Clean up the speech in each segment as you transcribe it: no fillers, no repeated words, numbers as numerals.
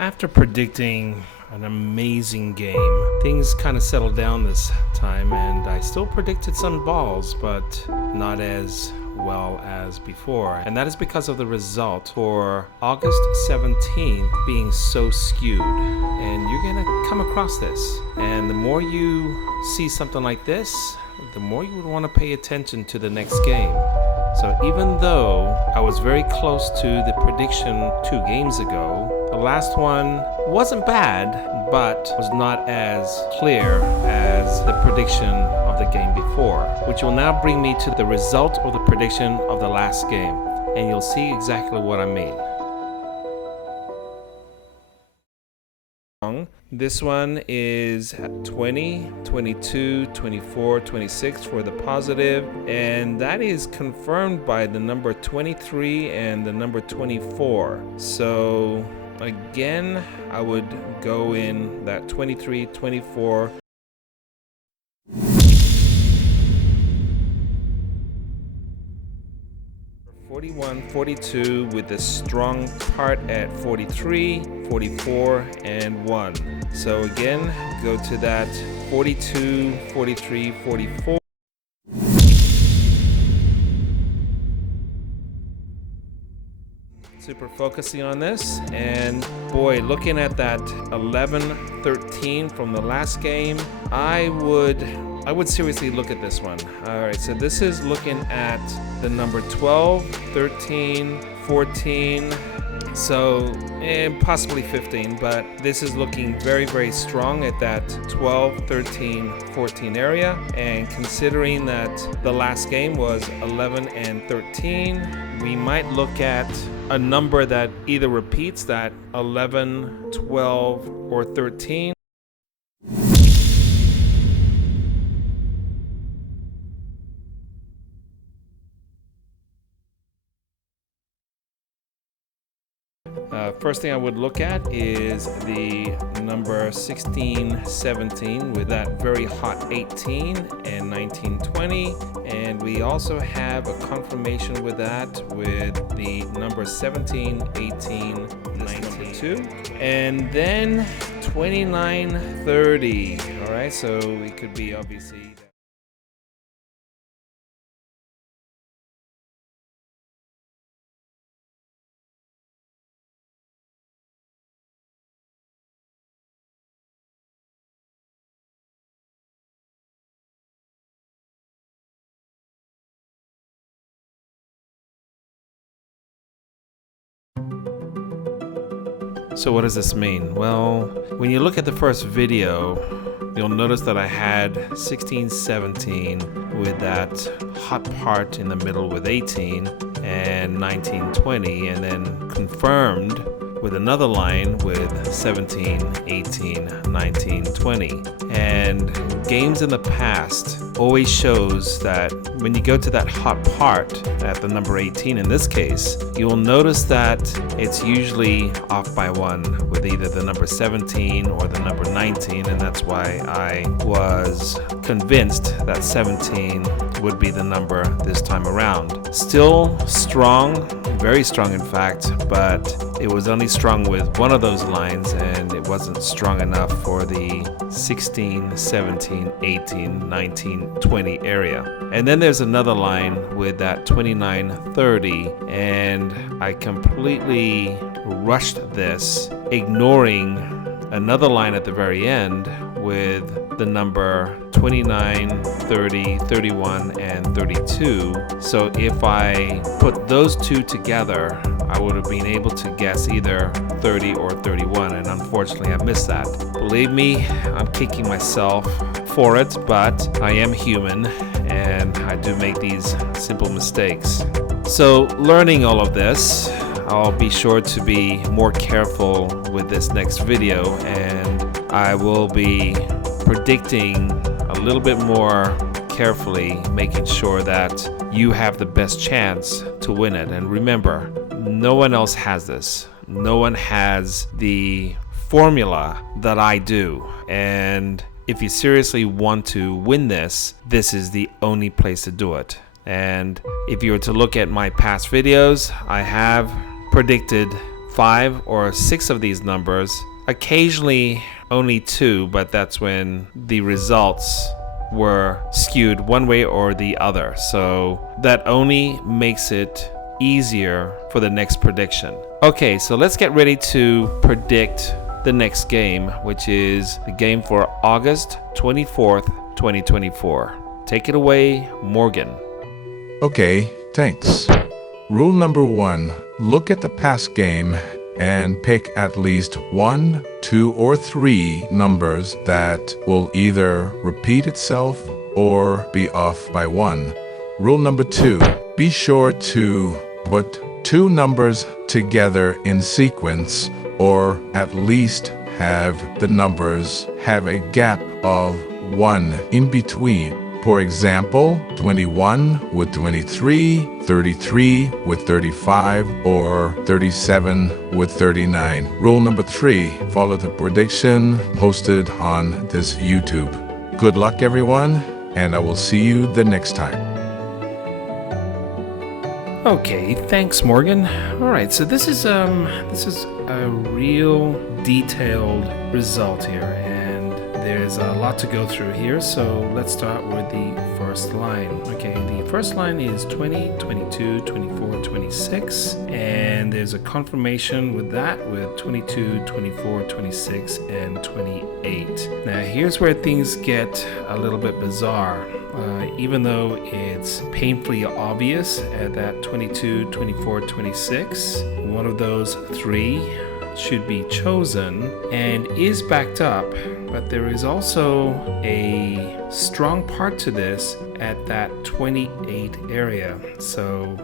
After predicting an amazing game, things kind of settled down this time, and I still predicted some balls, but not as well as before. And that is because of the result for August 17th being so skewed. And you're gonna come across this. And the more you see something like this, the more you would want to pay attention to the next game. So even though I was very close to the prediction 2 games ago, the last one wasn't bad, but was not as clear as the prediction of the game before, which will now bring me to the result of the prediction of the last game, and you'll see exactly what I mean. This one is 20, 22, 24, 26 for the positive, and that is confirmed by the number 23 and the number 24. So again, I would go in that 23, 24. 41, 42 with the strong part at 43, 44, and 1. So again, go to that 42, 43, 44. Super focusing on this, and boy, looking at that 11, 13 from the last game, I would seriously look at this one. All right, so this is looking at the number 12, 13, 14, and possibly 15, but this is looking very, very strong at that 12, 13, 14 area. And considering that the last game was 11 and 13, we might look at a number that either repeats that 11, 12, or 13. First thing I would look at is the number 16, 17 with that very hot 18 and 19, 20. And we also have a confirmation with that with the number 17, 18, 92. And then 29, 30. All right, so it could be obviously. So what does this mean? Well, when you look at the first video, you'll notice that I had 16, 17 with that hot part in the middle with 18 and 19, 20, and then confirmed with another line with 17, 18, 19, 20. And games in the past always shows that when you go to that hot part at the number 18 in this case, you'll notice that it's usually off by 1 with either the number 17 or the number 19, and that's why I was convinced that 17 would be the number this time around. Still strong, very strong in fact, but it was only strong with one of those lines, and it wasn't strong enough for the 16, 17, 18, 19, 20 area. And then there's another line with that 29, 30, and I completely rushed this, ignoring another line at the very end with the number 29, 30, 31, and 32. So if I put those two together, I would have been able to guess either 30 or 31, and unfortunately I missed that. Believe me, I'm kicking myself for it, but I am human and I do make these simple mistakes. So learning all of this, I'll be sure to be more careful with this next video, and I will be predicting a little bit more carefully, making sure that you have the best chance to win it. And remember, no one else has this. No one has the formula that I do. And if you seriously want to win this, this is the only place to do it. And if you were to look at my past videos, I have predicted 5 or 6 of these numbers, occasionally only 2, but that's when the results were skewed one way or the other. So that only makes it easier for the next prediction. Okay, so let's get ready to predict the next game, which is the game for August 24th, 2024. Take it away, Morgan. Okay, thanks. Rule number 1, look at the past game and pick at least 1, 2, or 3 numbers that will either repeat itself or be off by 1. Rule number 2, be sure to put 2 numbers together in sequence, or at least have the numbers have a gap of 1 in between. For example, 21 with 23, 33 with 35, or 37 with 39. Rule number 3, follow the prediction posted on this YouTube. Good luck, everyone, and I will see you the next time. Okay, thanks, Morgan. All right, so this is a real detailed result here, and there's a lot to go through here. So let's start with the first line. Okay, the first line is 20, 22, 24, 26, and there's a confirmation with that with 22, 24, 26, and 28. Now here's where things get a little bit bizarre. Even though it's painfully obvious at that 22, 24, 26, one of those 3 should be chosen and is backed up, but there is also a strong part to this at that 28 area. So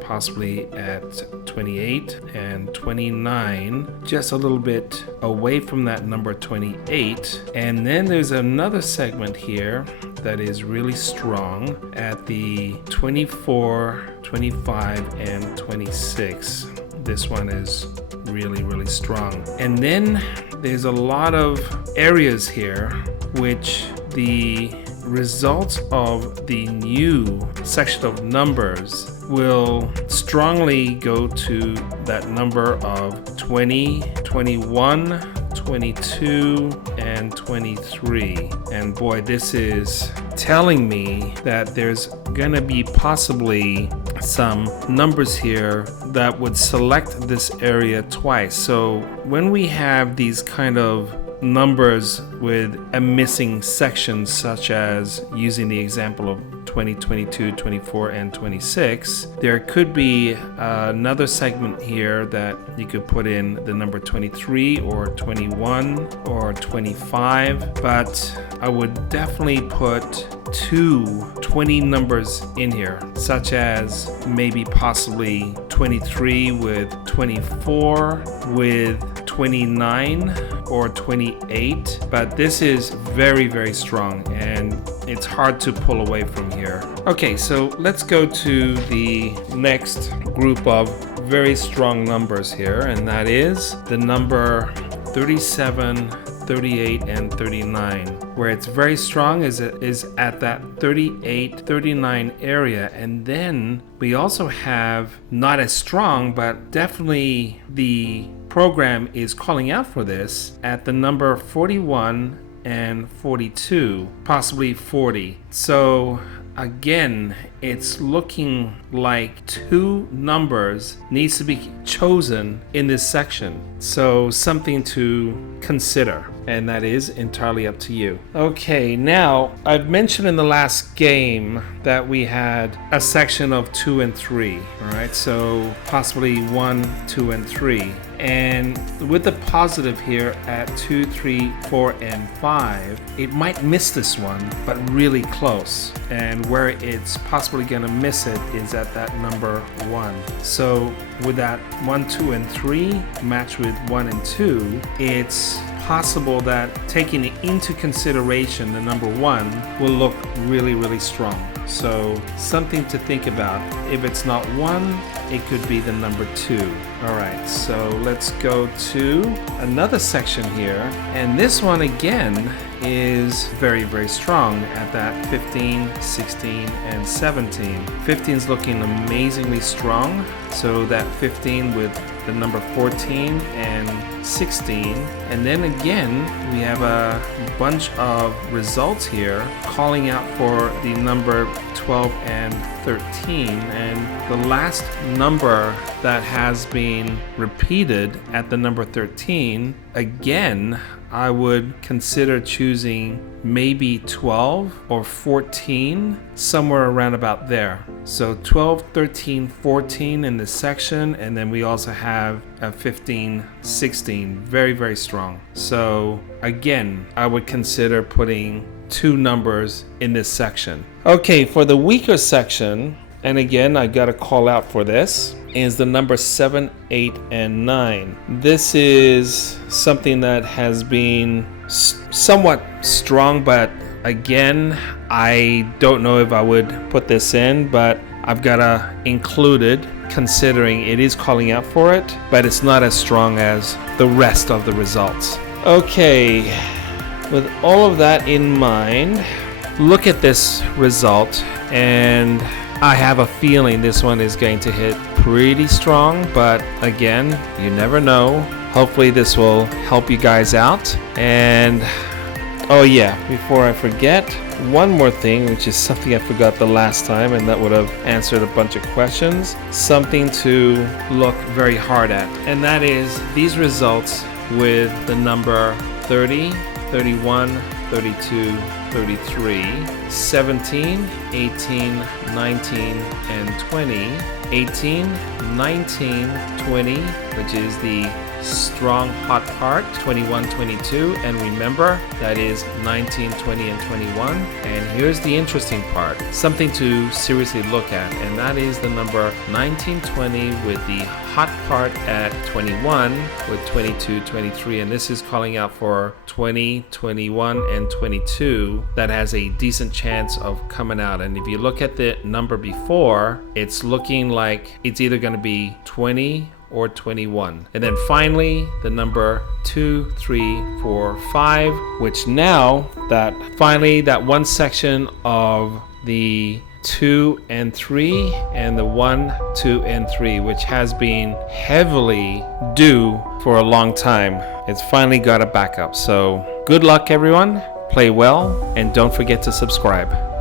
possibly at 28 and 29, just a little bit away from that number 28. And then there's another segment here that is really strong at the 24, 25, and 26. This one is really strong. And then there's a lot of areas here which the results of the new section of numbers will strongly go to that number of 20, 21, 22, and 23. And boy, this is telling me that there's gonna be possibly some numbers here that would select this area twice. So when we have these kind of numbers with a missing section, such as using the example of 20, 22, 24, and 26, there could be another segment here that you could put in the number 23 or 21 or 25, but I would definitely put 2 20 numbers in here, such as maybe possibly 23 with 24 with 29 or 28, but this is very strong and it's hard to pull away from here. Okay, so let's go to the next group of very strong numbers here, and that is the number 37, 38, and 39. Where it's very strong is at that 38, 39 area. And then we also have not as strong, but definitely the program is calling out for this at the number 41 and 42, possibly 40. So again, it's looking like 2 numbers needs to be chosen in this section. So something to consider, and that is entirely up to you. Okay, now I've mentioned in the last game that we had a section of 2 and 3. All right, so possibly 1, 2, and 3. And with the positive here at 2, 3, 4, and 5, it might miss this one, but really close. And where it's possibly going to miss it is at that number 1. So with that 1, 2, and 3 match with 1 and 2, it's possible that taking into consideration the number 1 will look really strong. So something to think about. If it's not 1, it could be the number 2. All right, so let's go to another section here. And this one again is very, very strong at that 15, 16, and 17. 15 is looking amazingly strong. So that 15 with the number 14 and 16. And then again, we have a bunch of results here calling out for the number 12 and 13. And the last number that has been repeated at the number 13, again, I would consider choosing maybe 12 or 14, somewhere around about there. So 12, 13, 14 in this section, and then we also have a 15, 16, very, very strong. So again, I would consider putting 2 numbers in this section. Okay, for the weaker section, and again, I got a call out for this, is the number 7, 8, and 9. This is something that has been somewhat strong, but again, I don't know if I would put this in, but I've got to include it considering it is calling out for it, but it's not as strong as the rest of the results. Okay, with all of that in mind, look at this result, and I have a feeling this one is going to hit pretty strong, but again, you never know. Hopefully this will help you guys out. And oh yeah, before I forget, one more thing, which is something I forgot the last time, and that would have answered a bunch of questions. Something to look very hard at, and that is these results with the number 30, 31, 32, 33, 17, 18, 19, and 20, 18, 19, 20, which is the strong hot part, 21, 22, and remember that is 19, 20, and 21. And here's the interesting part, something to seriously look at, and that is the number 19, 20 with the hot part at 21 with 22, 23, and this is calling out for 20, 21, and 22 that has a decent chance of coming out. And if you look at the number before, it's looking like it's either going to be 20 or 21. And then finally, the number 2, 3, 4, 5, which now that finally that one section of the 2 and 3 and the 1, 2, and 3, which has been heavily due for a long time, it's finally got a backup. So good luck everyone, play well, and don't forget to subscribe.